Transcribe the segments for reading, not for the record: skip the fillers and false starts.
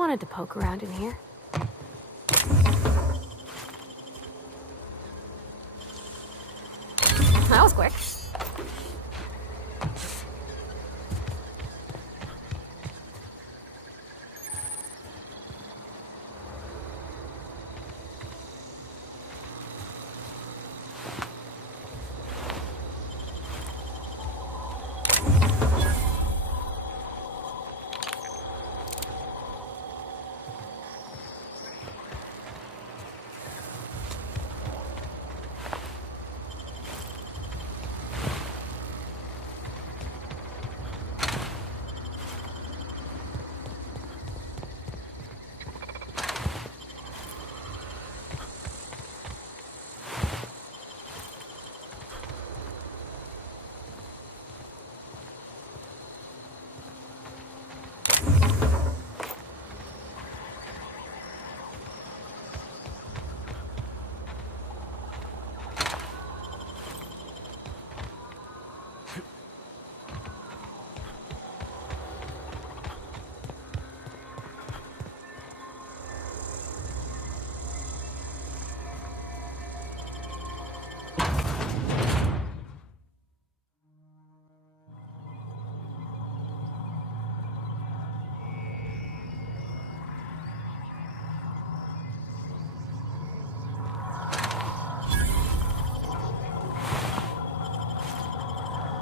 wanted to poke around in here. That was quick.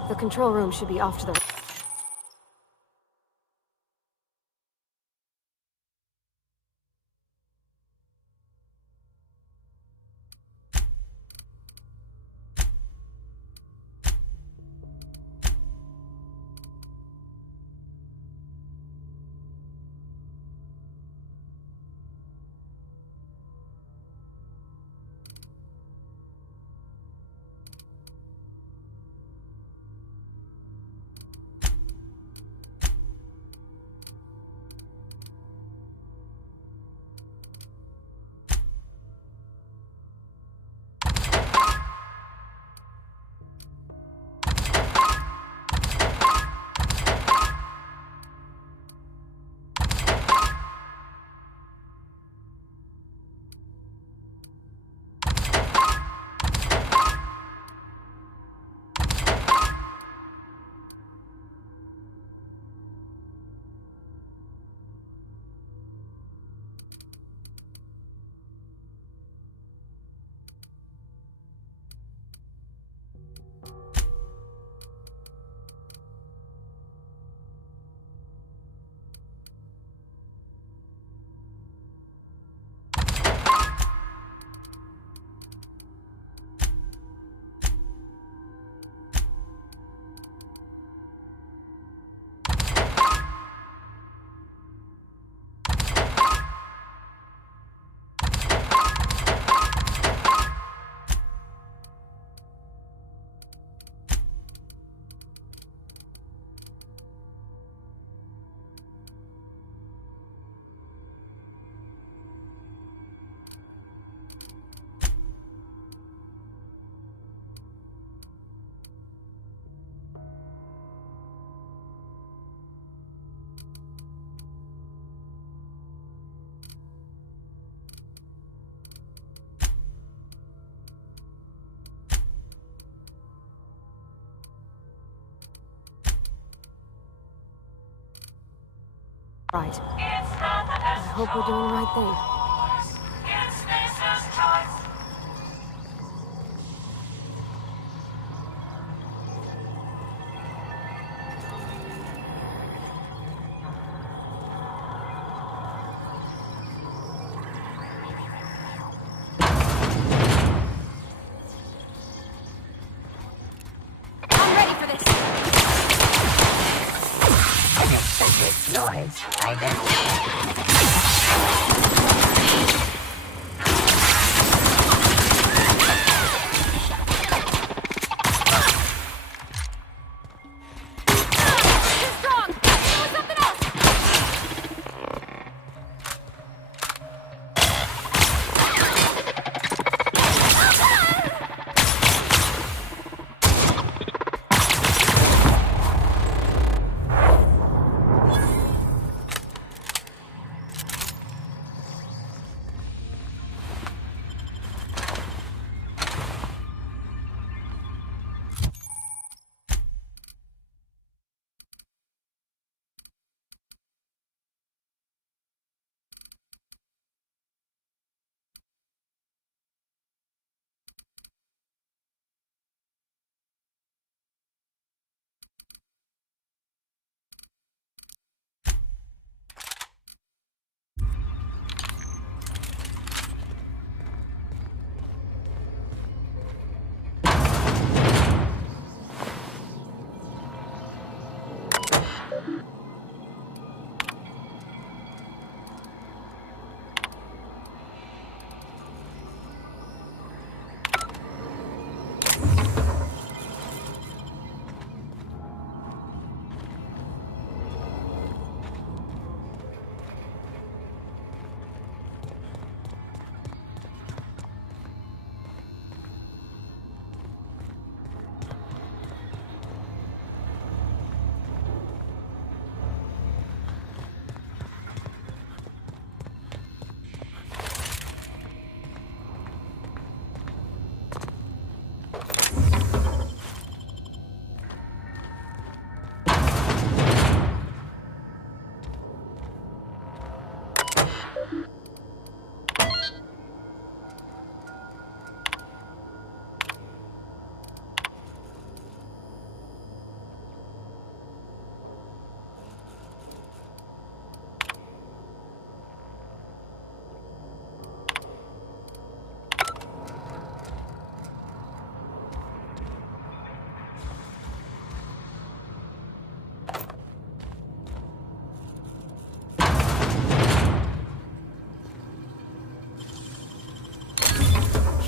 The control room should be off to the... Right. I hope we're doing the right thing. I'm ready for this. Noise. Identity.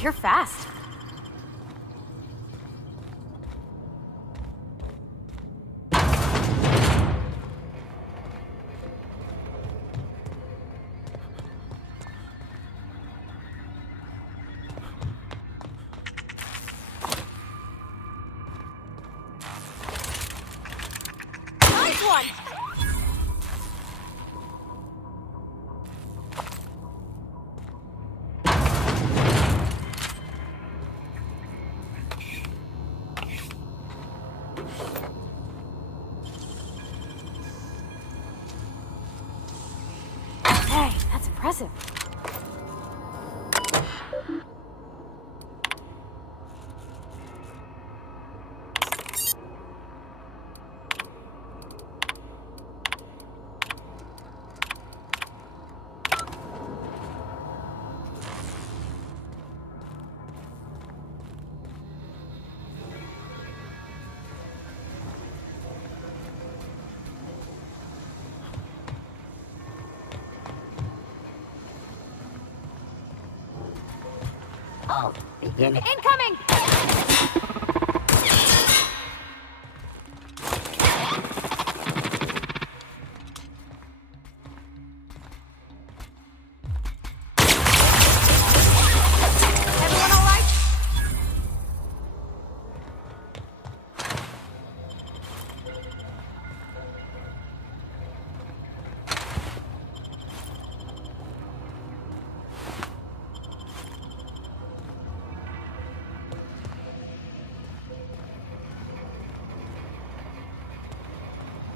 You're fast. Nice one! Hey, that's impressive. Oh, beginning. Incoming! Everyone all right?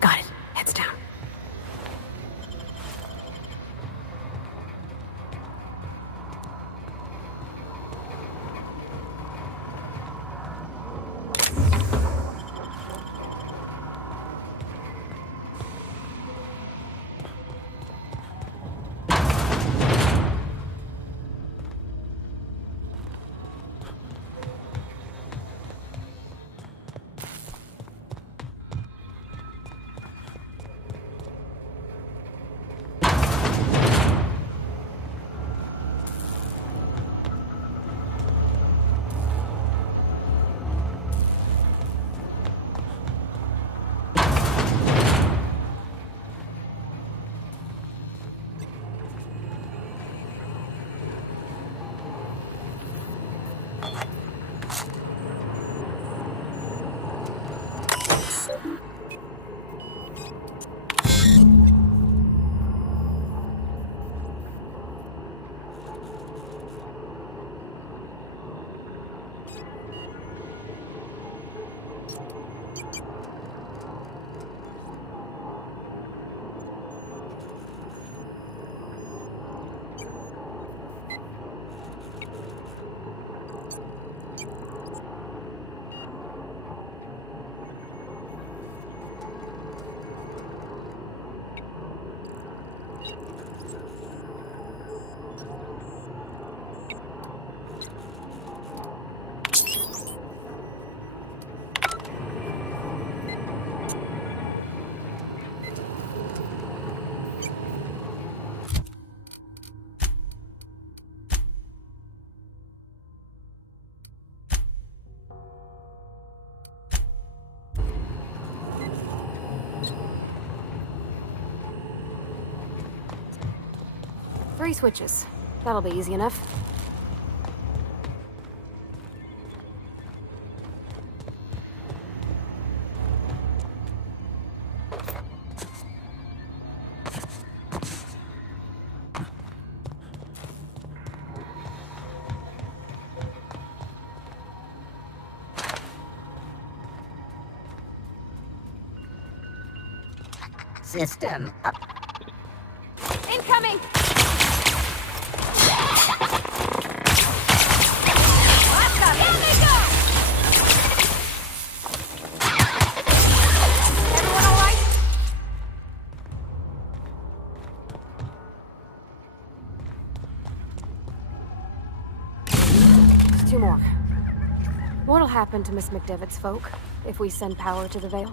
Got it. Heads down. Three switches. That'll be easy enough. System up. Incoming! Awesome! Here they go! Everyone all right? Two more. What'll happen to Miss McDevitt's folk if we send power to the Vale?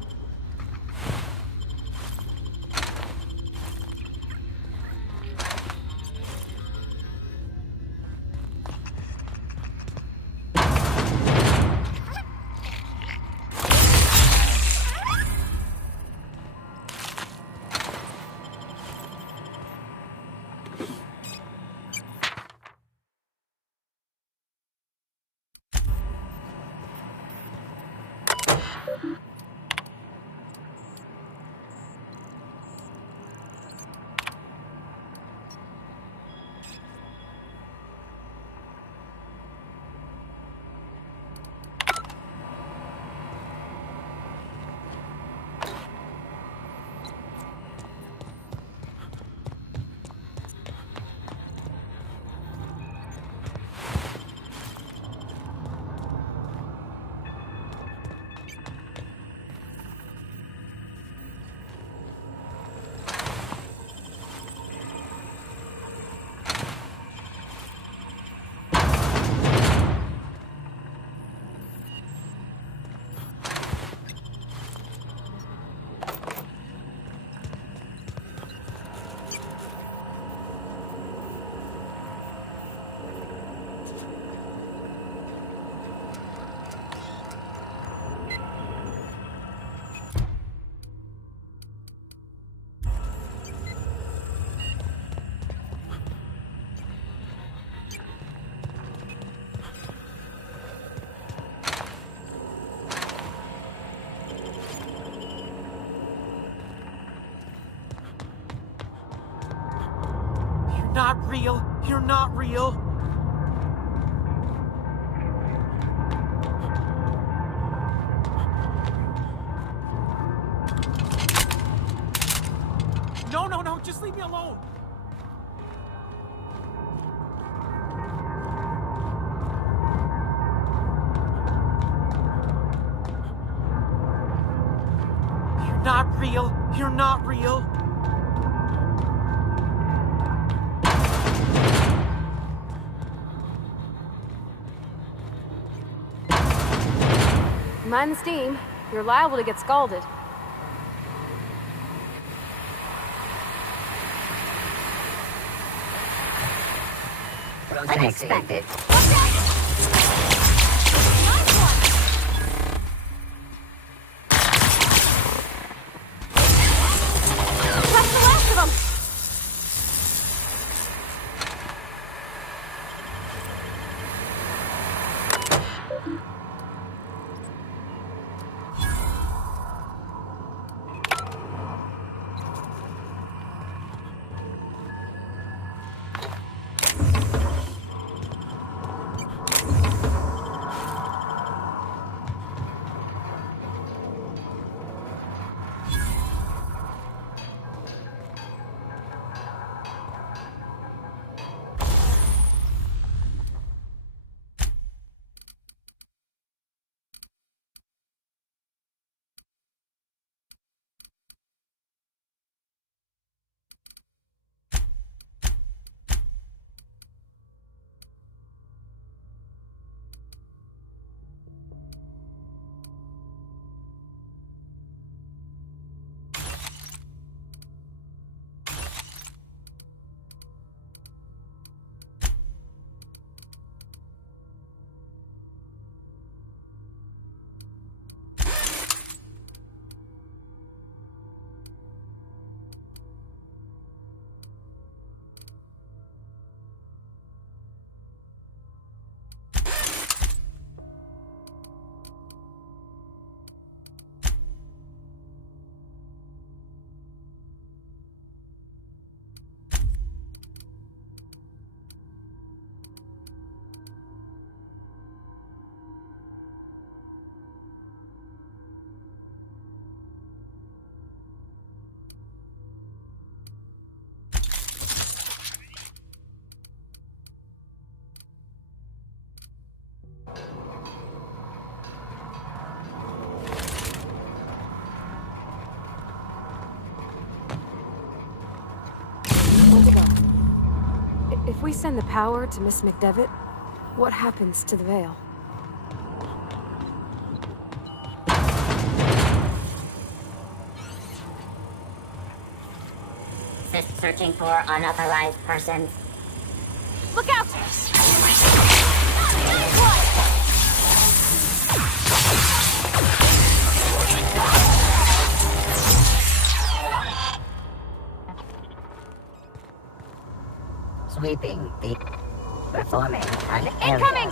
Not real. You're not real. No, no, no. Just leave me alone. You're not real. You're not real. Mind the steam. You're liable to get scalded. Unexpected. That's the last of them! If we send the power to Miss McDevitt, what happens to the veil? Searching for unauthorized persons. Look out! Sweeping the... Performing an Incoming! aerial...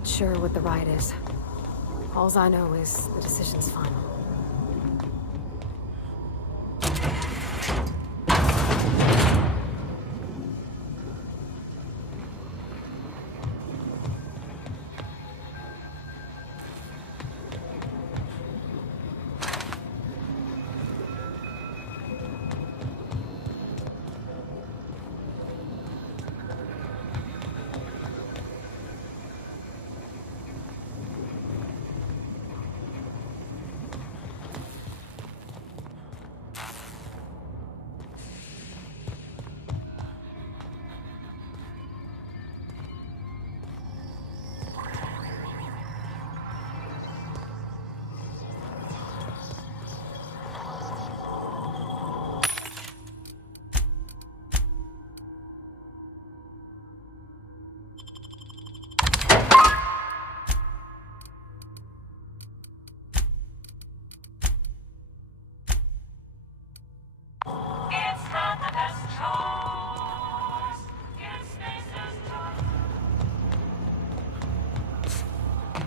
not sure what the right is. Alls I know is the decision's final.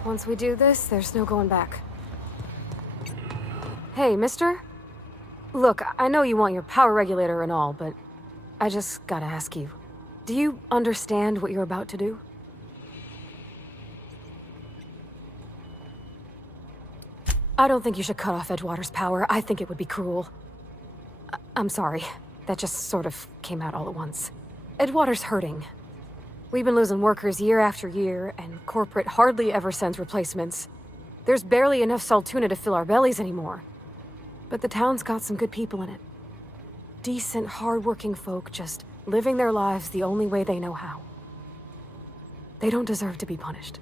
Once we do this, there's no going back. Hey, mister? Look, I know you want your power regulator and all, but I just gotta ask you. Do you understand what you're about to do? I don't think you should cut off Edgewater's power. I think it would be cruel. I'm sorry. That just sort of came out all at once. Edgewater's hurting. We've been losing workers year after year, and corporate hardly ever sends replacements. There's barely enough Saltuna to fill our bellies anymore. But the town's got some good people in it. Decent, hard-working folk just living their lives the only way they know how. They don't deserve to be punished.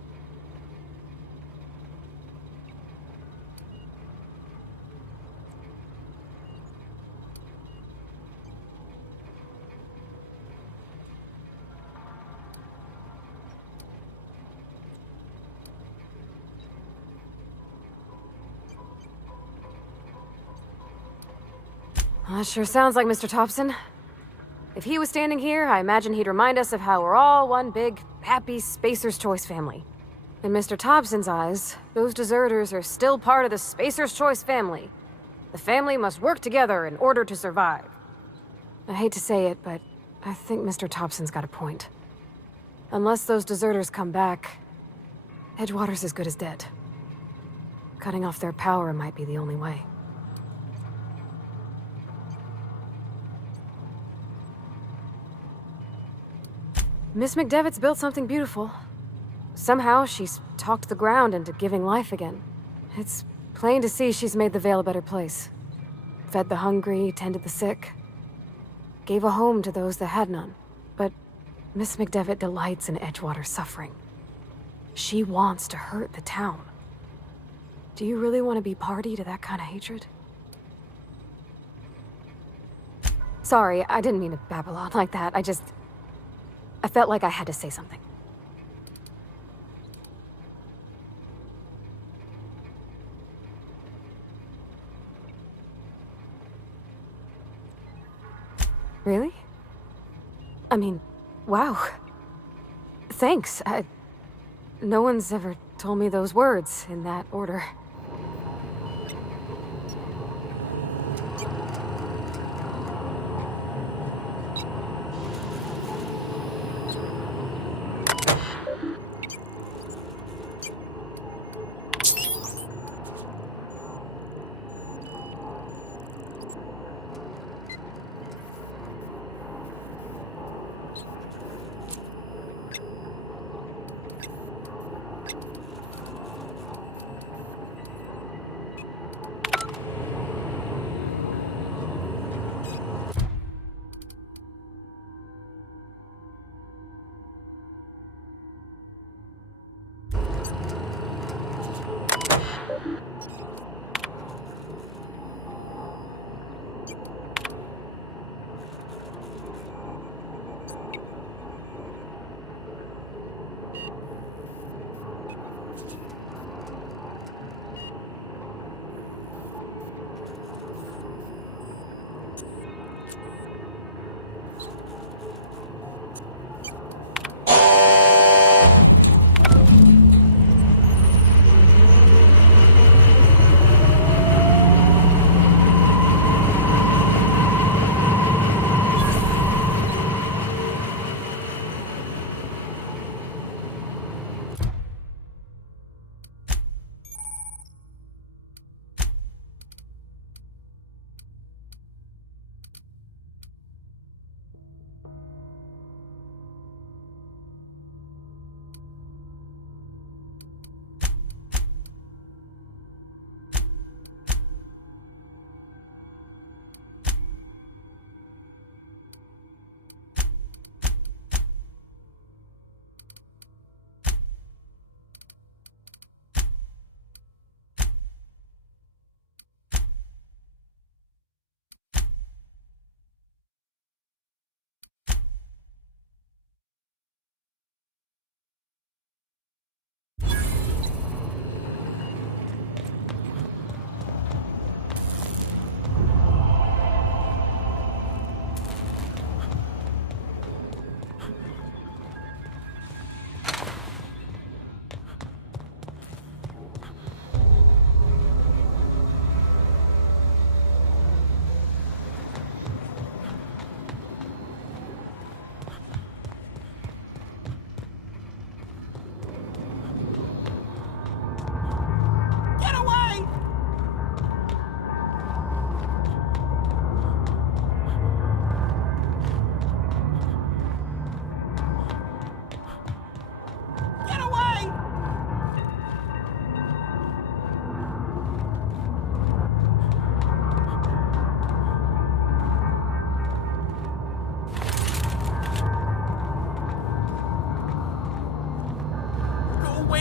That sure sounds like Mr. Thompson. If he was standing here, I imagine he'd remind us of how we're all one big, happy Spacer's Choice family. In Mr. Thompson's eyes, those deserters are still part of the Spacer's Choice family. The family must work together in order to survive. I hate to say it, but I think Mr. Thompson's got a point. Unless those deserters come back, Edgewater's as good as dead. Cutting off their power might be the only way. Miss McDevitt's built something beautiful. Somehow, she's talked the ground into giving life again. It's plain to see she's made the Vale a better place. Fed the hungry, tended the sick. Gave a home to those that had none. But Miss McDevitt delights in Edgewater's suffering. She wants to hurt the town. Do you really want to be party to that kind of hatred? Sorry, I didn't mean to babble on like that. I felt like I had to say something. Really? I mean, wow. Thanks. No one's ever told me those words in that order.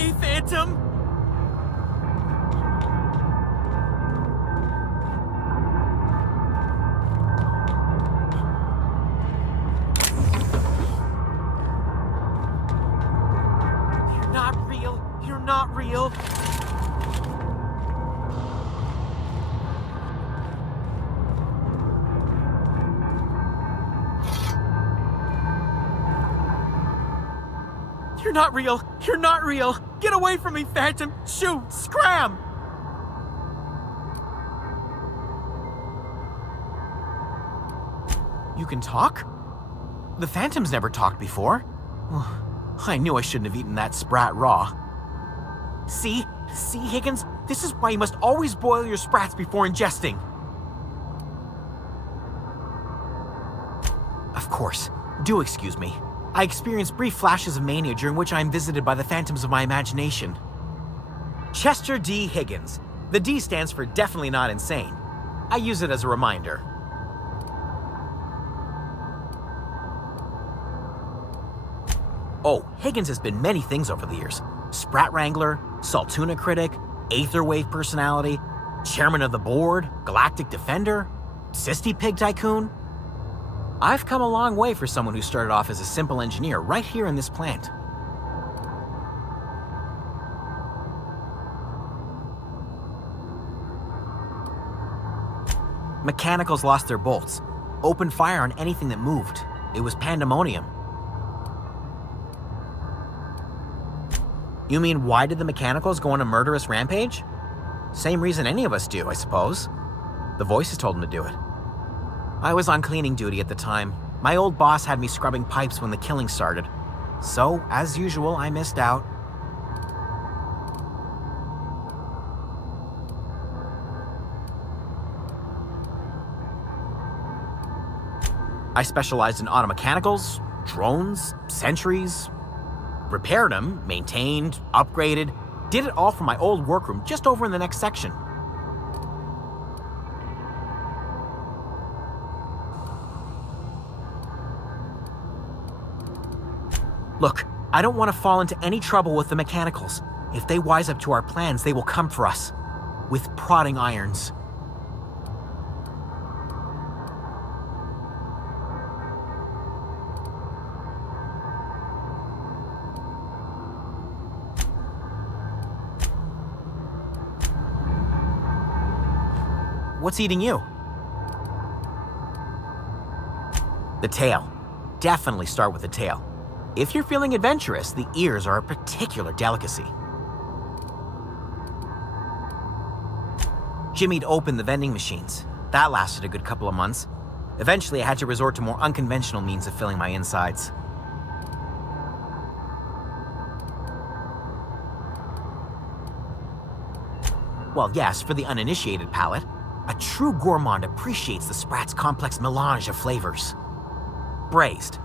away, Phantom! You're not real. You're not real. You're not real! You're not real! Get away from me, Phantom! Shoot! Scram! You can talk? The Phantom's never talked before. I knew I shouldn't have eaten that sprat raw. See? See, Higgins? This is why you must always boil your sprats before ingesting. Of course. Do excuse me. I experience brief flashes of mania during which I am visited by the phantoms of my imagination. Chester D. Higgins. The D stands for definitely not insane. I use it as a reminder. Oh, Higgins has been many things over the years. Sprat Wrangler, Saltuna Critic, Aetherwave Personality, Chairman of the Board, Galactic Defender, Sisty Pig Tycoon. I've come a long way for someone who started off as a simple engineer right here in this plant. Mechanicals lost their bolts, opened fire on anything that moved. It was pandemonium. You mean, why did the Mechanicals go on a murderous rampage? Same reason any of us do, I suppose. The voices told them to do it. I was on cleaning duty at the time. My old boss had me scrubbing pipes when the killing started. So, as usual, I missed out. I specialized in automechanicals, drones, sentries, repaired them, maintained, upgraded, did it all from my old workroom just over in the next section. Look, I don't want to fall into any trouble with the Mechanicals. If they wise up to our plans, they will come for us. With prodding irons. What's eating you? The tail. Definitely start with the tail. If you're feeling adventurous, the ears are a particular delicacy. Jimmy'd opened the vending machines. That lasted a good couple of months. Eventually, I had to resort to more unconventional means of filling my insides. Well, yes, for the uninitiated palate. A true gourmand appreciates the sprat's complex melange of flavors. Braised,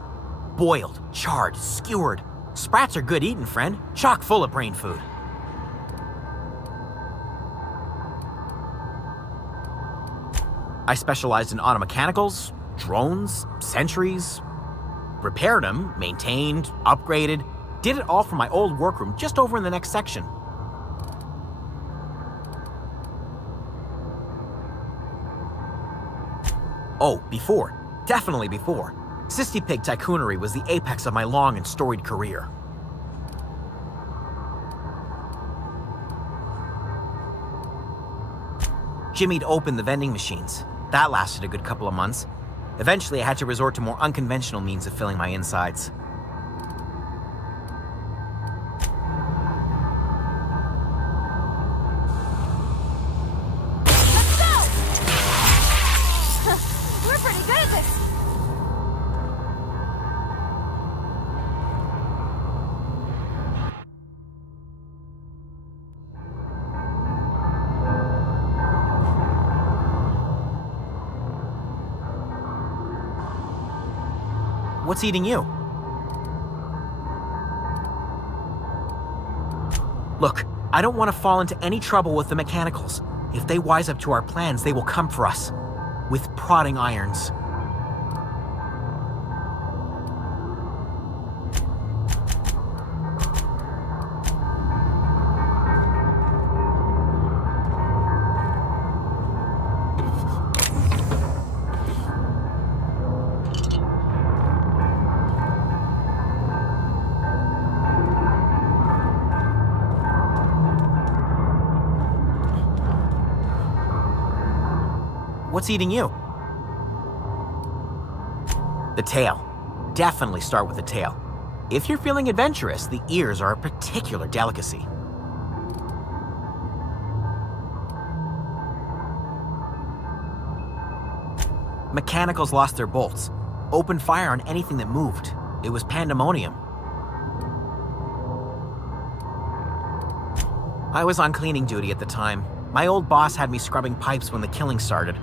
boiled, charred, skewered. Sprats are good eating, friend. Chock full of brain food. I specialized in automechanicals, drones, sentries, repaired them, maintained, upgraded, did it all from my old workroom just over in the next section. Oh, before. Definitely before. Sisty Pig Tycoonery was the apex of my long and storied career. Jimmy'd opened the vending machines. That lasted a good couple of months. Eventually, I had to resort to more unconventional means of filling my insides. Let's go! We're pretty good at this. What's eating you? Look, I don't want to fall into any trouble with the Mechanicals. If they wise up to our plans, they will come for us. With prodding irons. What's eating you? The tail. Definitely start with the tail. If you're feeling adventurous, the ears are a particular delicacy. Mechanicals lost their bolts. Opened fire on anything that moved. It was pandemonium. I was on cleaning duty at the time. My old boss had me scrubbing pipes when the killing started.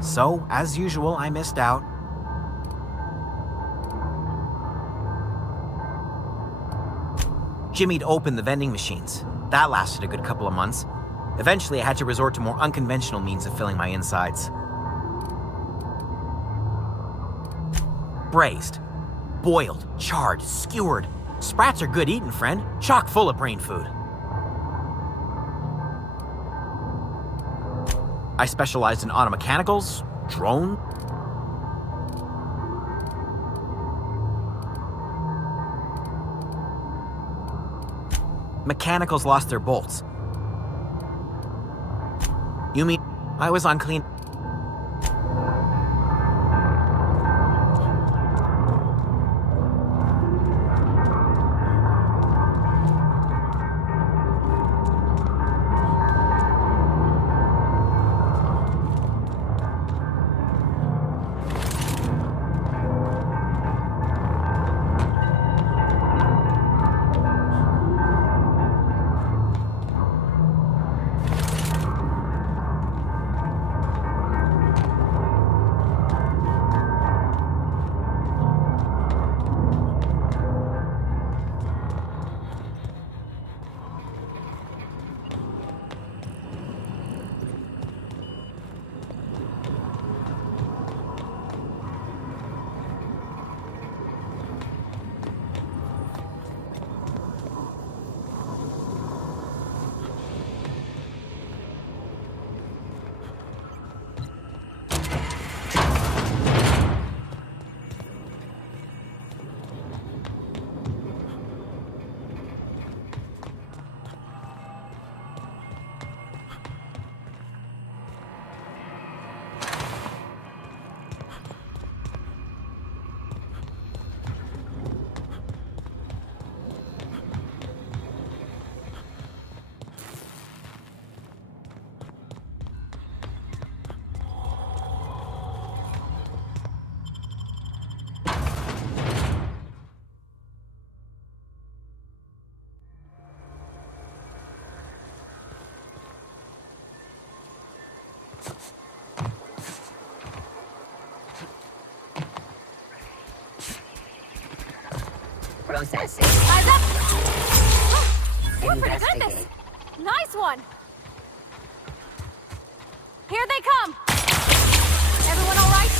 So, as usual, I missed out. Jimmy'd opened the vending machines. That lasted a good couple of months. Eventually, I had to resort to more unconventional means of filling my insides. Braised, boiled, charred, skewered. Sprats are good eating, friend. Chock full of brain food. I specialized in automechanicals, drone. Mechanicals lost their bolts. You mean I was on clean... Processing. Eyes up! We're pretty good at this. Investigate. Nice one. Here they come. Everyone all right?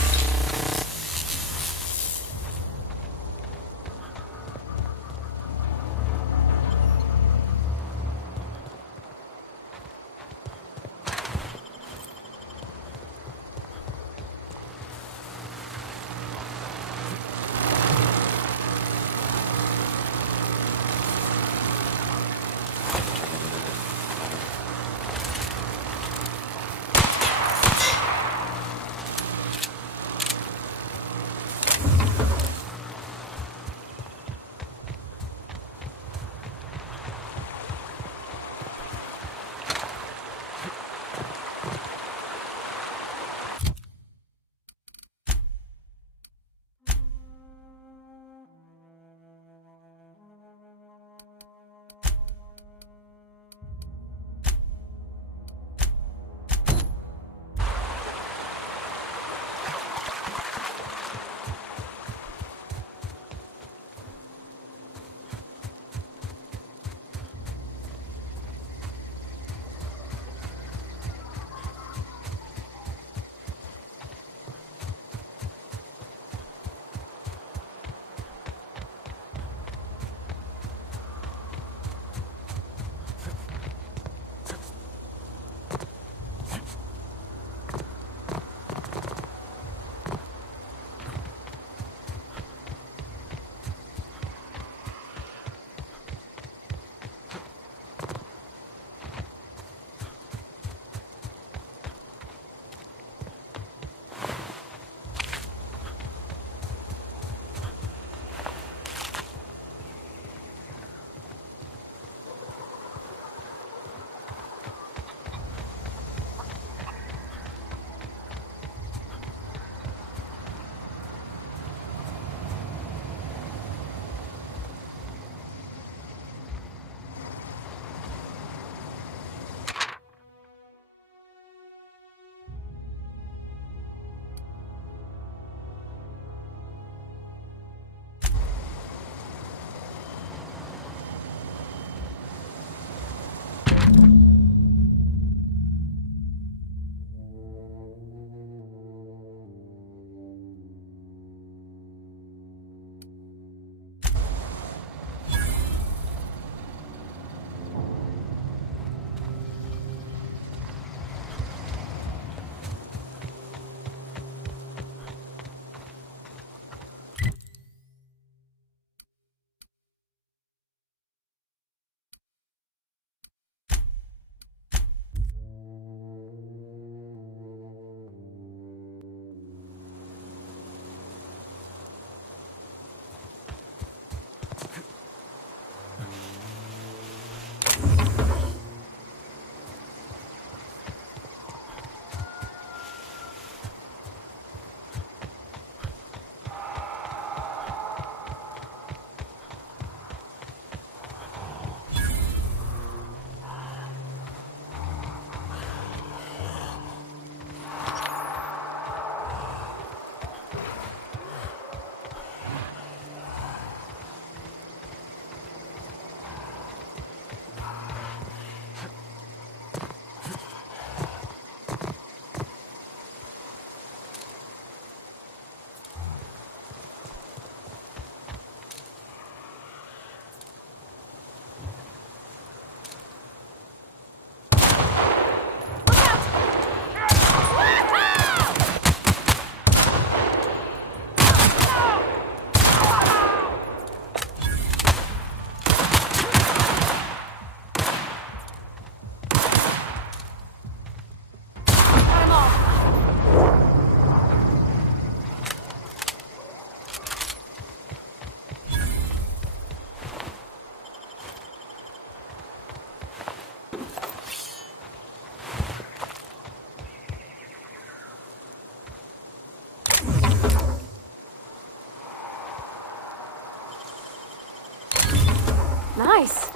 Nice.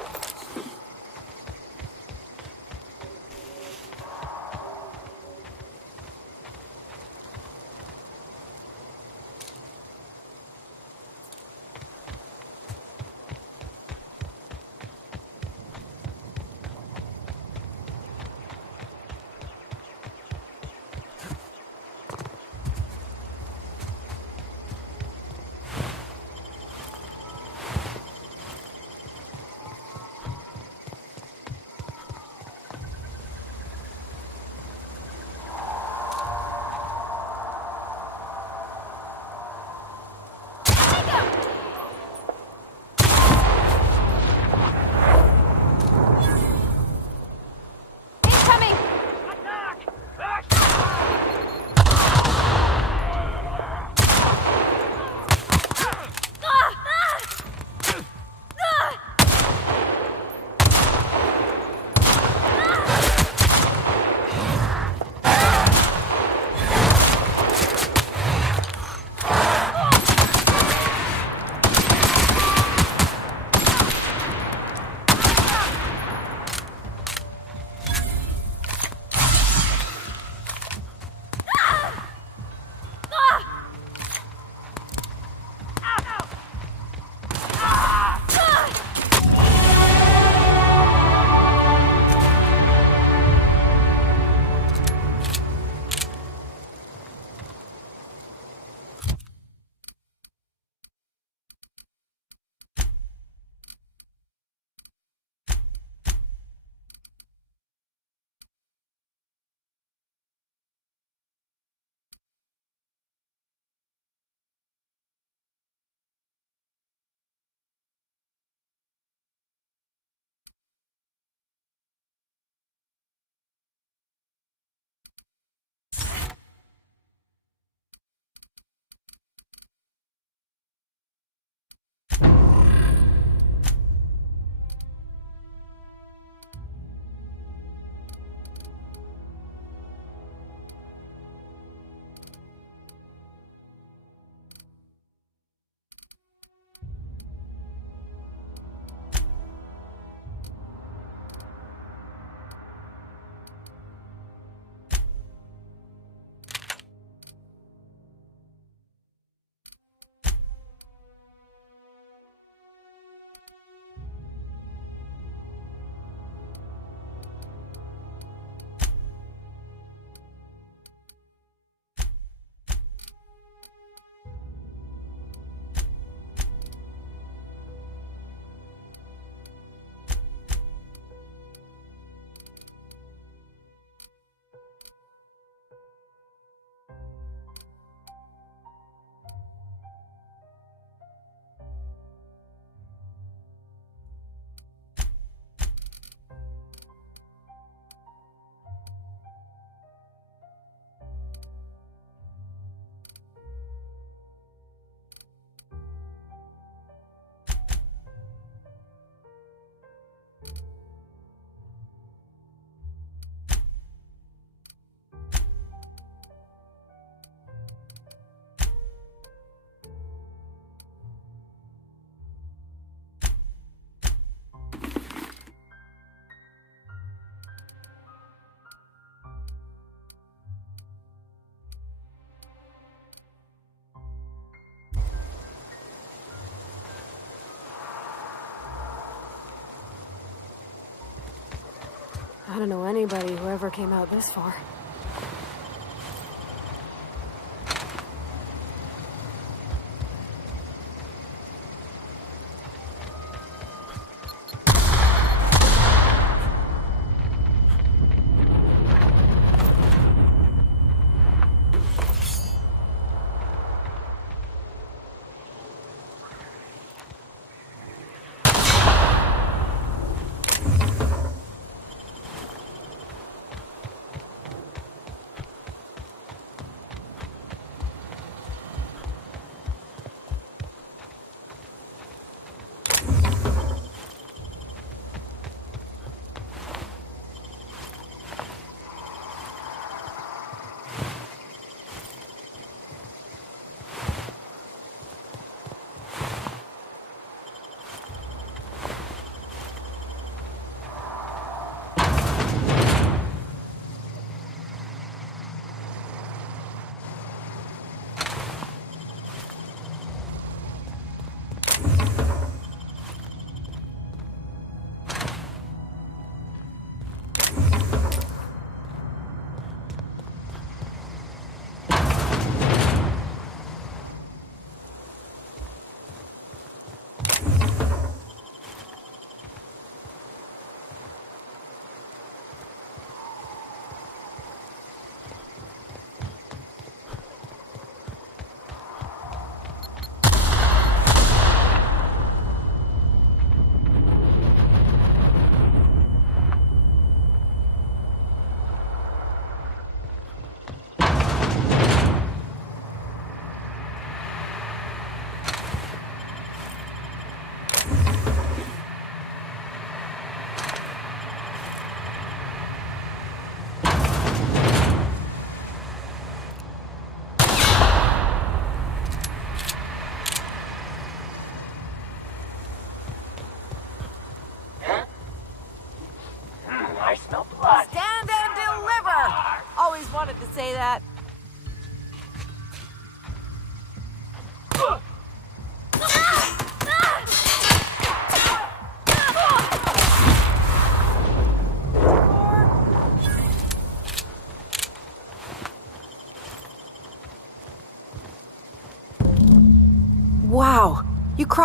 I don't know anybody who ever came out this far.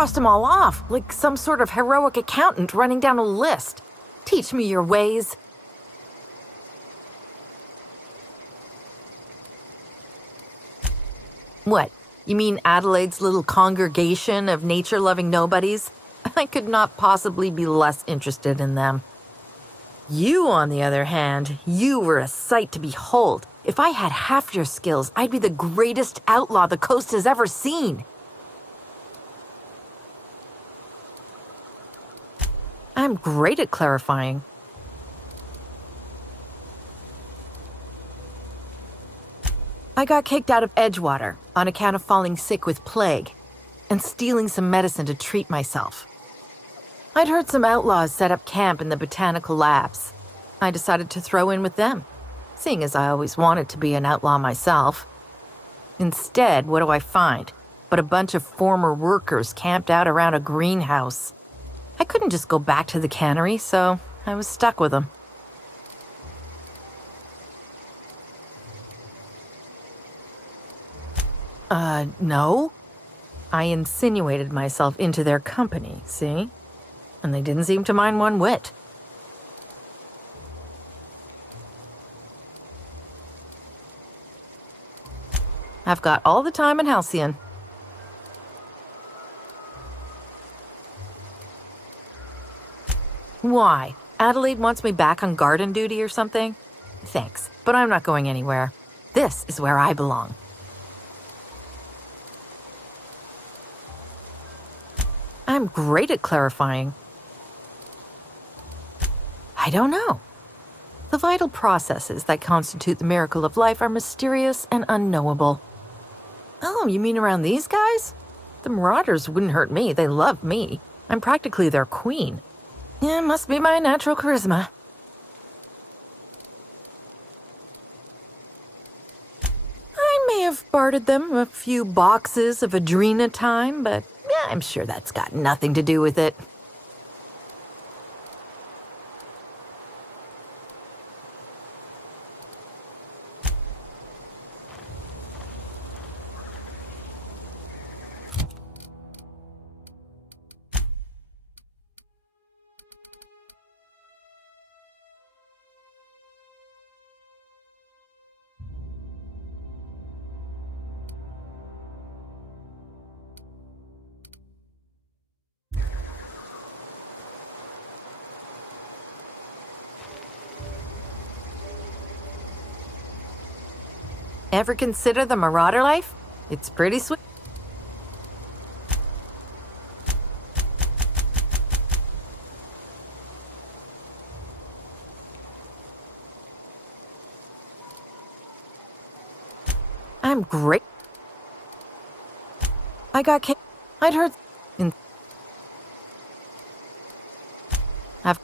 crossed them all off, like some sort of heroic accountant running down a list. Teach me your ways. What? You mean Adelaide's little congregation of nature-loving nobodies? I could not possibly be less interested in them. You, on the other hand, you were a sight to behold. If I had half your skills, I'd be the greatest outlaw the coast has ever seen. I'm great at clarifying. I got kicked out of Edgewater on account of falling sick with plague and stealing some medicine to treat myself. I'd heard some outlaws set up camp in the botanical labs. I decided to throw in with them, seeing as I always wanted to be an outlaw myself. Instead, what do I find? But a bunch of former workers camped out around a greenhouse. I couldn't just go back to the cannery, so I was stuck with them. No. I insinuated myself into their company, see? And they didn't seem to mind one whit. I've got all the time in Halcyon. Why? Adelaide wants me back on garden duty or something? Thanks, but I'm not going anywhere. This is where I belong. I'm great at clarifying. I don't know. The vital processes that constitute the miracle of life are mysterious and unknowable. Oh, you mean around these guys? The Marauders wouldn't hurt me. They love me. I'm practically their queen. Yeah, must be my natural charisma. I may have bartered them a few boxes of Adrena time, but yeah, I'm sure that's got nothing to do with it. Ever consider the Marauder life? It's pretty sweet. I'm great. I got kicked. I'd heard. I've.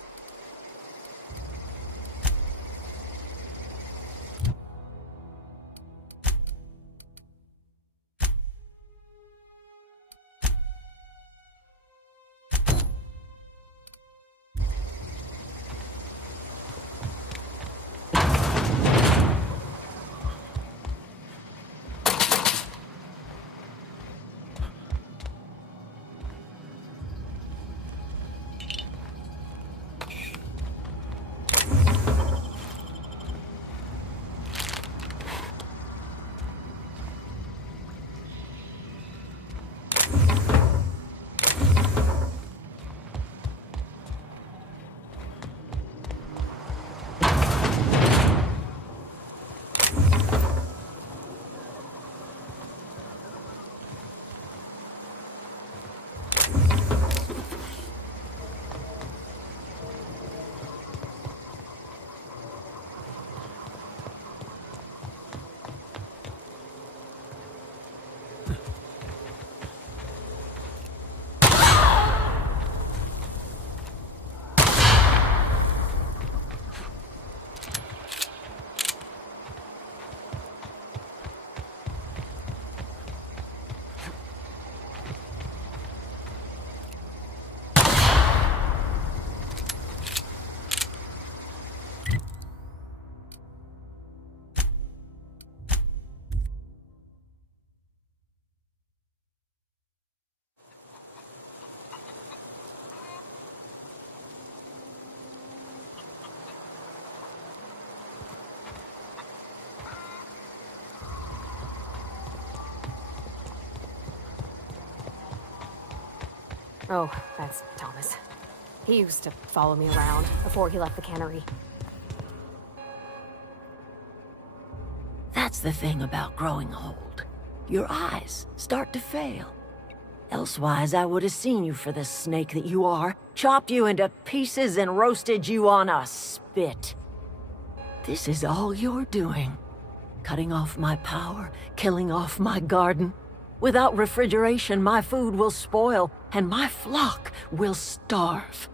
Oh, that's Thomas. He used to follow me around before he left the cannery. That's the thing about growing old. Your eyes start to fail. Elsewise, I would have seen you for the snake that you are, chopped you into pieces and roasted you on a spit. This is all you're doing. Cutting off my power, killing off my garden. Without refrigeration, my food will spoil, and my flock will starve.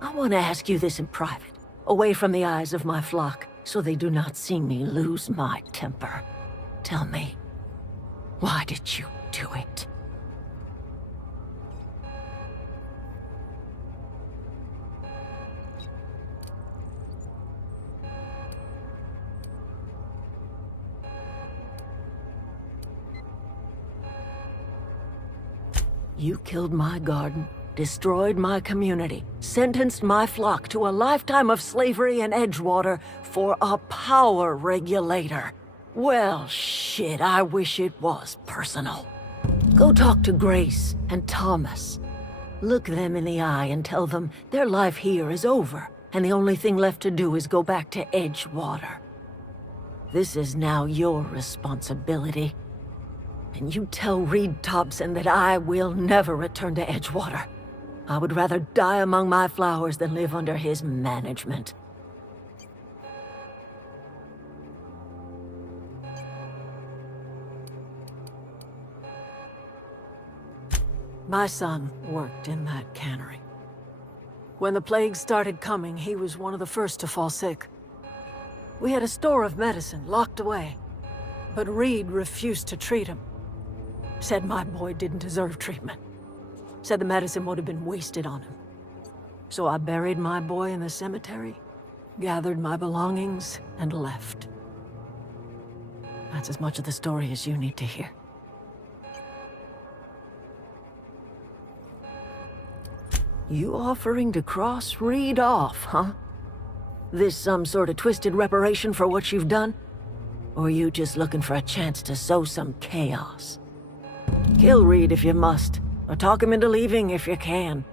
I want to ask you this in private, away from the eyes of my flock, so they do not see me lose my temper. Tell me, why did you do it? You killed my garden, destroyed my community, sentenced my flock to a lifetime of slavery in Edgewater for a power regulator. Well, shit, I wish it was personal. Go talk to Grace and Thomas. Look them in the eye and tell them their life here is over, and the only thing left to do is go back to Edgewater. This is now your responsibility. And you tell Reed Thompson that I will never return to Edgewater. I would rather die among my flowers than live under his management. My son worked in that cannery. When the plague started coming, he was one of the first to fall sick. We had a store of medicine locked away, but Reed refused to treat him. Said my boy didn't deserve treatment. Said the medicine would have been wasted on him. So I buried my boy in the cemetery, gathered my belongings, and left. That's as much of the story as you need to hear. You offering to cross Reed off, huh? This some sort of twisted reparation for what you've done? Or you just looking for a chance to sow some chaos? Kill Reed if you must, or talk him into leaving if you can.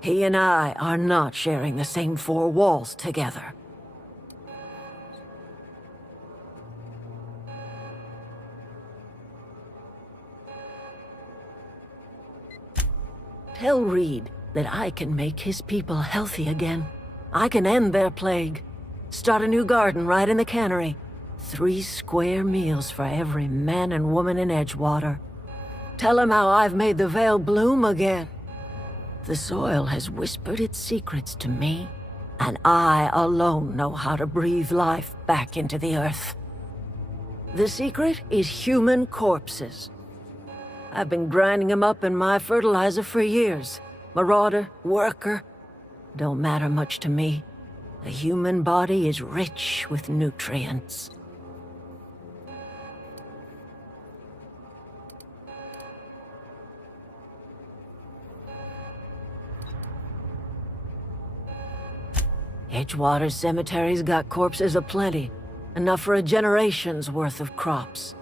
He and I are not sharing the same four walls together. Tell Reed that I can make his people healthy again. I can end their plague. Start a new garden right in the cannery. 3 square meals for every man and woman in Edgewater. Tell him how I've made the Vale bloom again. The soil has whispered its secrets to me, and I alone know how to breathe life back into the earth. The secret is human corpses. I've been grinding them up in my fertilizer for years. Marauder, worker, don't matter much to me. The human body is rich with nutrients. Edgewater Cemetery's got corpses aplenty, enough for a generation's worth of crops.